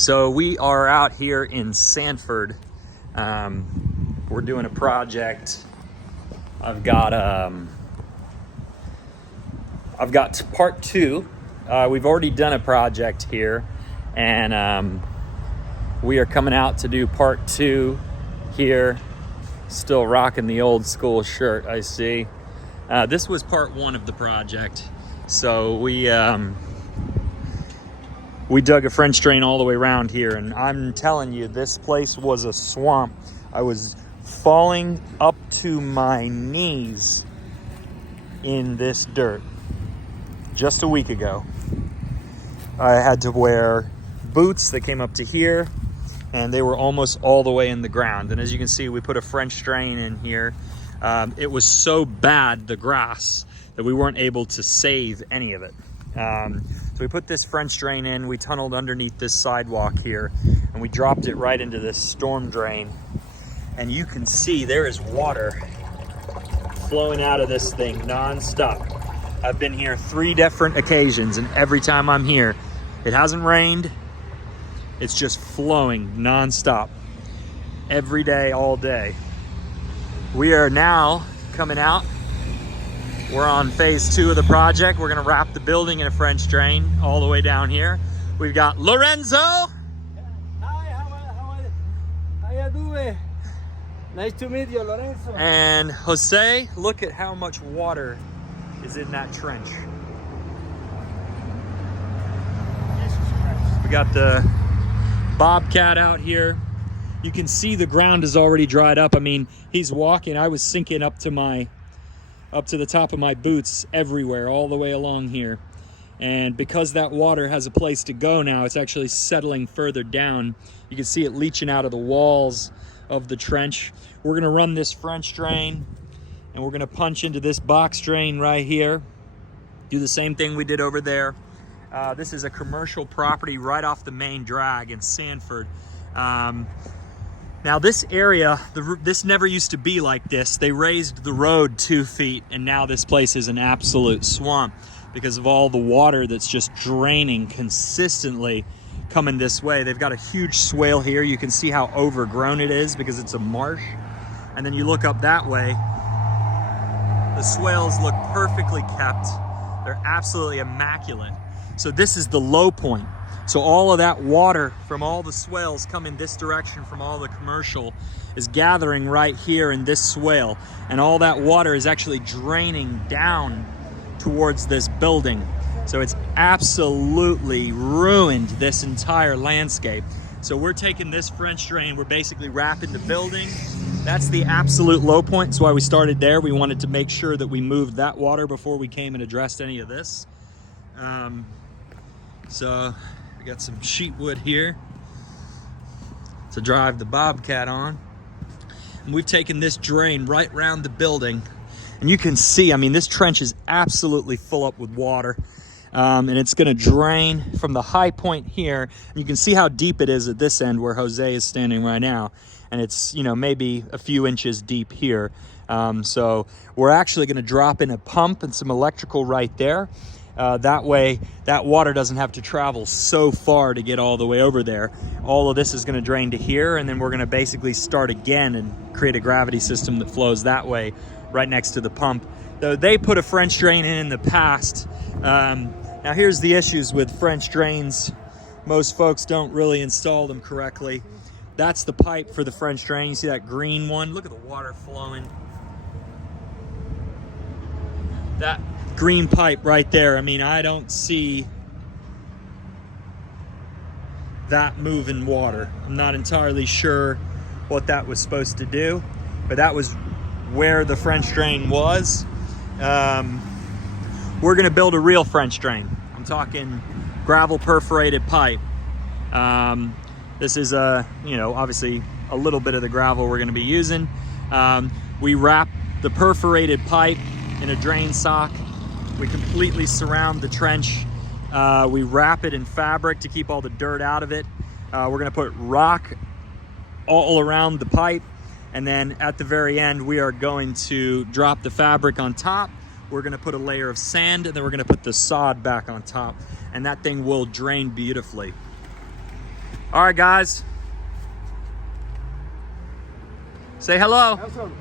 So we are out here in Sanford. We're doing a project. I've got part two. We've already done a project here, and we are coming out to do part two here. Still rocking the old school shirt, I see. This was part one of the project. So we dug a French drain all the way around here, and I'm telling you, this place was a swamp. I was falling up to my knees in this dirt just a week ago. I had to wear boots that came up to here, and they were almost all the way in the ground. And as you can see, we put a French drain in here. It was so bad, the grass, that we weren't able to save any of it. So we put this French drain in, we tunneled underneath this sidewalk here, and we dropped it right into this storm drain. And you can see there is water flowing out of this thing nonstop. I've been here 3 different occasions, and every time I'm here, it hasn't rained. It's just flowing nonstop. Every day, all day. We are now coming out. We're on phase 2 of the project. We're gonna wrap the building in a French drain all the way down here. We've got Lorenzo. Hi, how you doing? Nice to meet you, Lorenzo. And Jose. Look at how much water is in that trench. We got the Bobcat out here. You can see the ground is already dried up. I mean, he's walking. I was sinking up to the top of my boots everywhere, all the way along here. And because that water has a place to go now, it's actually settling further down. You can see it leaching out of the walls of the trench. We're gonna run this French drain, and we're gonna punch into this box drain right here. Do the same thing we did over there. This is a commercial property right off the main drag in Sanford. Now this area, this never used to be like this. They raised the road 2 feet, and now this place is an absolute swamp because of all the water that's just draining consistently coming this way. They've got a huge swale here. You can see how overgrown it is because it's a marsh. And then you look up that way, the swales look perfectly kept. They're absolutely immaculate. So this is the low point. So all of that water from all the swales coming this direction from all the commercial is gathering right here in this swale. And all that water is actually draining down towards this building. So it's absolutely ruined this entire landscape. So we're taking this French drain, we're basically wrapping the building. That's the absolute low point. That's why we started there. We wanted to make sure that we moved that water before we came and addressed any of this. So we got some sheet wood here to drive the Bobcat on. And we've taken this drain right around the building. And you can see, I mean, this trench is absolutely full up with water. And it's gonna drain from the high point here. And you can see how deep it is at this end where Jose is standing right now. And it's, you know, maybe a few inches deep here. So we're actually gonna drop in a pump and some electrical right there. That way, that water doesn't have to travel so far to get all the way over there. All of this is gonna drain to here, and then we're gonna basically start again and create a gravity system that flows that way, right next to the pump. Though they put a French drain in the past. Now here's the issues with French drains. Most folks don't really install them correctly. That's the pipe for the French drain. You see that green one? Look at the water flowing. That green pipe right there. I mean, I don't see that moving water. I'm not entirely sure what that was supposed to do, but that was where the French drain was. We're gonna build a real French drain. I'm talking gravel perforated pipe. This is obviously a little bit of the gravel we're gonna be using. We wrap the perforated pipe in a drain sock. We completely surround the trench. We wrap it in fabric to keep all the dirt out of it. We're gonna put rock all around the pipe. And then at the very end, we are going to drop the fabric on top. We're gonna put a layer of sand, and then we're gonna put the sod back on top. And that thing will drain beautifully. All right, guys. Say hello. Awesome.